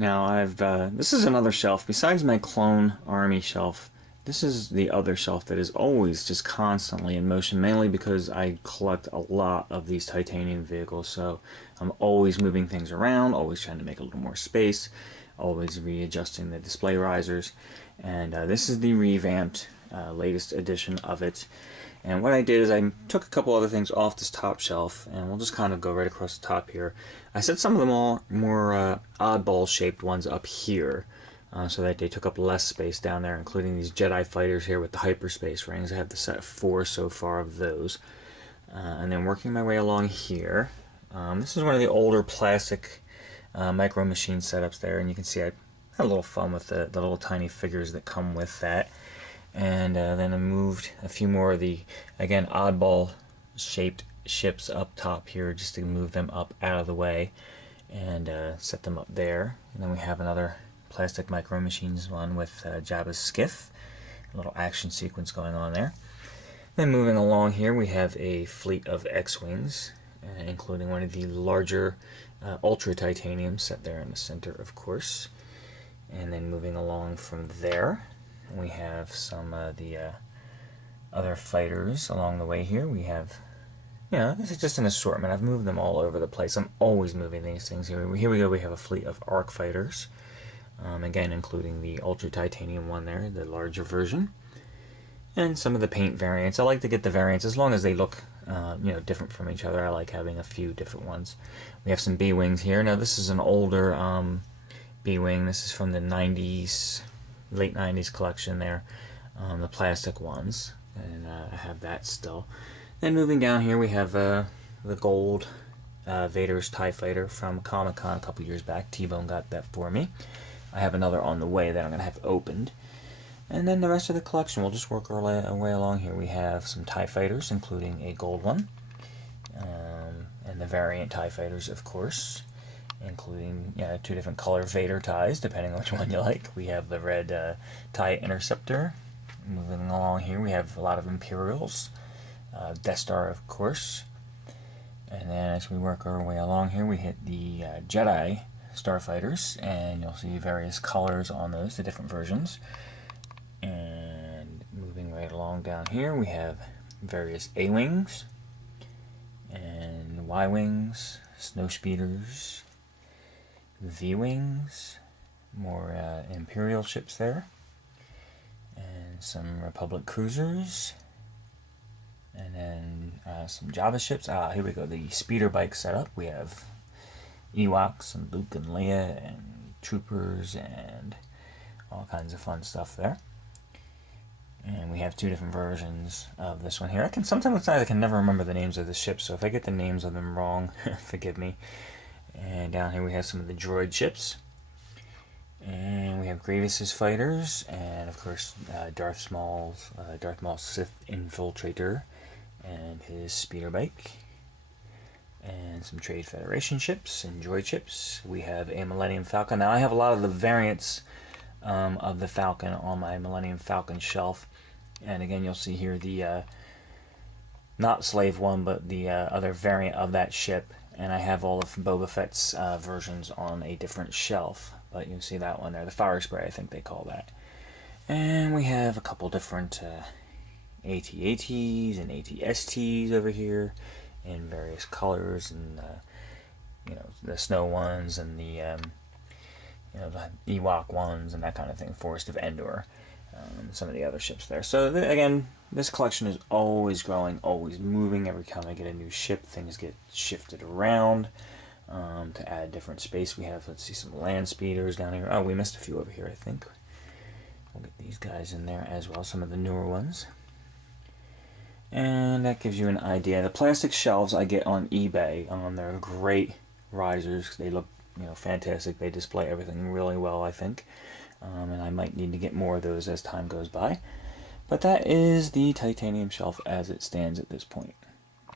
Now this is another shelf. Besides my clone army shelf, this is the other shelf that is always just constantly in motion, mainly because I collect a lot of these titanium vehicles, so I'm always moving things around, always trying to make a little more space, always readjusting the display risers, and this is the revamped latest edition of it. And what I did is I took a couple other things off this top shelf, and we'll just kind of go right across the top here. I set some of them all more oddball shaped ones up here, so that they took up less space down there, including these Jedi Fighters here with the hyperspace rings. I have the set of 4 so far of those. And then working my way along here, this is one of the older plastic micro machine setups there, and you can see I had a little fun with the little tiny figures that come with that. And then I moved a few more of the, again, oddball shaped ships up top here just to move them up out of the way and set them up there. And then we have another plastic micro machines one with Jabba's skiff, a little action sequence going on there. Then moving along here we have a fleet of X-Wings, including one of the larger Ultra Titanium set there in the center, of course. And then moving along from there, we have some of the other fighters along the way here. We have, this is just an assortment. I've moved them all over the place. I'm always moving these things here. Here we go. We have a fleet of ARC fighters, again including the Ultra Titanium one there, the larger version, and some of the paint variants. I like to get the variants as long as they look different from each other. I like having a few different ones. We have some B-Wings here. Now this is an older B-Wing. This is from the 90s, late 90s collection there, the plastic ones, and I have that still. Then moving down here we have the gold Vader's TIE Fighter from Comic-Con a couple years back. T-Bone got that for me. I have another on the way that I'm going to have opened. And then the rest of the collection, we'll just work our way along here. We have some TIE Fighters, including a gold one, and the variant TIE Fighters, of course, including 2 different color Vader ties, depending on which one you like. We have the red TIE Interceptor. Moving along here, we have a lot of Imperials, Death Star, of course. And then as we work our way along here, we hit the Jedi Starfighters, and you'll see various colors on those, the different versions. And moving right along down here, we have various A-Wings, and Y-Wings, Snowspeeders, V-Wings, more Imperial ships there, and some Republic cruisers, and then some Jabba ships. Here we go, the speeder bike setup. We have Ewoks and Luke and Leia and troopers and all kinds of fun stuff there. And we have 2 different versions of this one here. Sometimes I can never remember the names of the ships, so if I get the names of them wrong, forgive me. And down here we have some of the Droid Ships. And we have Grievous's fighters, and of course Darth Maul's Sith Infiltrator and his speeder bike. And some Trade Federation ships and Droid ships. We have a Millennium Falcon. Now I have a lot of the variants of the Falcon on my Millennium Falcon shelf. And again, you'll see here the not Slave one, but the other variant of that ship. And I have all of Boba Fett's versions on a different shelf. But you'll see that one there, the Fire Spray, I think they call that. And we have a couple different AT-ATs and AT-STs over here in various colors, and the snow ones and the the Ewok ones and that kind of thing, Forest of Endor, some of the other ships there. So again, this collection is always growing, always moving. Every time I get a new ship, things get shifted around to add different space. We have, let's see, some Landspeeders down here. Oh, we missed a few over here, I think. We'll get these guys in there as well, some of the newer ones. And that gives you an idea. The plastic shelves I get on eBay, they're great risers. They look fantastic. They display everything really well, I think. And I might need to get more of those as time goes by. But that is the titanium shelf as it stands at this point.